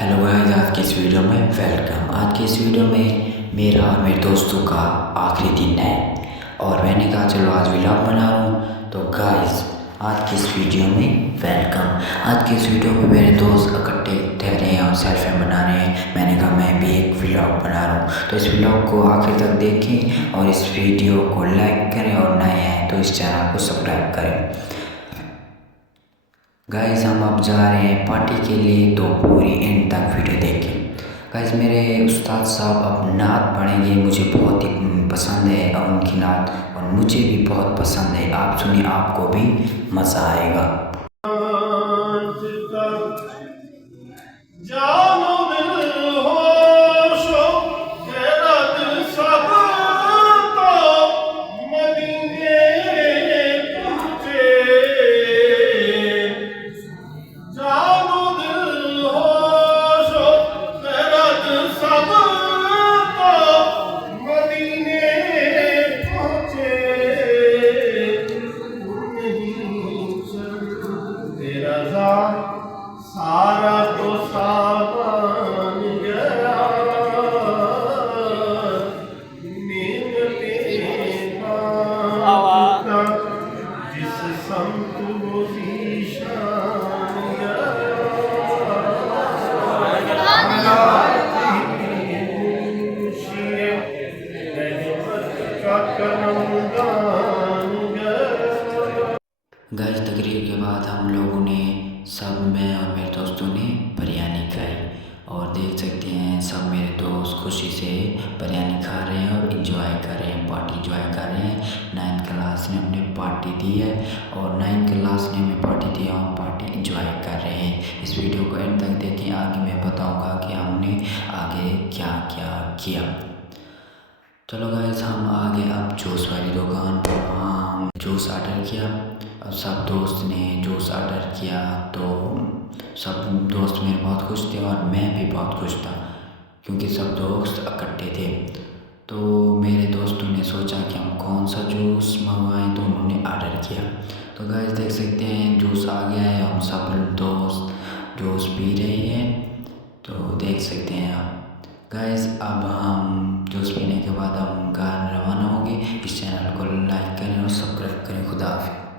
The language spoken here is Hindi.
हेलो गाइस, आज की इस वीडियो में वेलकम। आज की इस वीडियो में मेरा और मेरे दोस्तों का आखिरी दिन है और मैंने कहा चलो आज व्लॉग बना रहा हूँ। तो गाइस आज की इस वीडियो में वेलकम। आज की इस वीडियो में मेरे दोस्त इकट्ठे ठहरे हैं और सेल्फी बना रहे हैं। मैंने कहा मैं भी एक व्लॉग बना रहा हूँ, तो इस व्लॉग को आखिर तक देखें और इस वीडियो को लाइक करें और नए हैं तो इस चैनल को सब्सक्राइब करें। गाइस हम अब जा रहे हैं पार्टी के लिए, तो पूरी एंड तक वीडियो देखें। गाइस मेरे उस्ताद साहब अब नात पढ़ेंगे, मुझे बहुत ही पसंद है और उनकी नात और मुझे भी बहुत पसंद है। आप सुनिए, आपको भी मज़ा आएगा। सारा तो सामान गया, नींद लेना जिस संत वो ईशान गाइस तकरीर के बाद हम लोगों ने सब, मैं और मेरे दोस्तों ने बिरयानी खाई और देख सकते हैं सब मेरे दोस्त खुशी से बिरयानी खा रहे हैं और इंजॉय कर रहे हैं, पार्टी इंजॉय कर रहे हैं। 9th क्लास ने हमने पार्टी दी है और 9th क्लास ने हमें पार्टी दी है, हम पार्टी इंजॉय कर रहे हैं। इस वीडियो को एंड तक देखें, आगे मैं बताऊँगा कि हमने आगे क्या क्या किया। चलो गाइस हम आगे अब जूस वाली दुकान पर, वहाँ हम जूस ऑर्डर किया और सब दोस्त ने जूस ऑर्डर किया, तो सब दोस्त मेरे बहुत खुश थे और मैं भी बहुत खुश था क्योंकि सब दोस्त इकट्ठे थे। तो मेरे दोस्तों ने सोचा कि हम कौन सा जूस मंगवाएं, तो उन्होंने ऑर्डर किया। तो गाइस देख सकते हैं जूस आ गया है, हम सब दोस्त जूस पी रहे हैं, तो देख सकते हैं आप। गाइस अब हम जूस पीने के बाद हम घर रवाना होंगे। इस चैनल को लाइक करें और सब्सक्राइब करें। खुदा हाफिज़।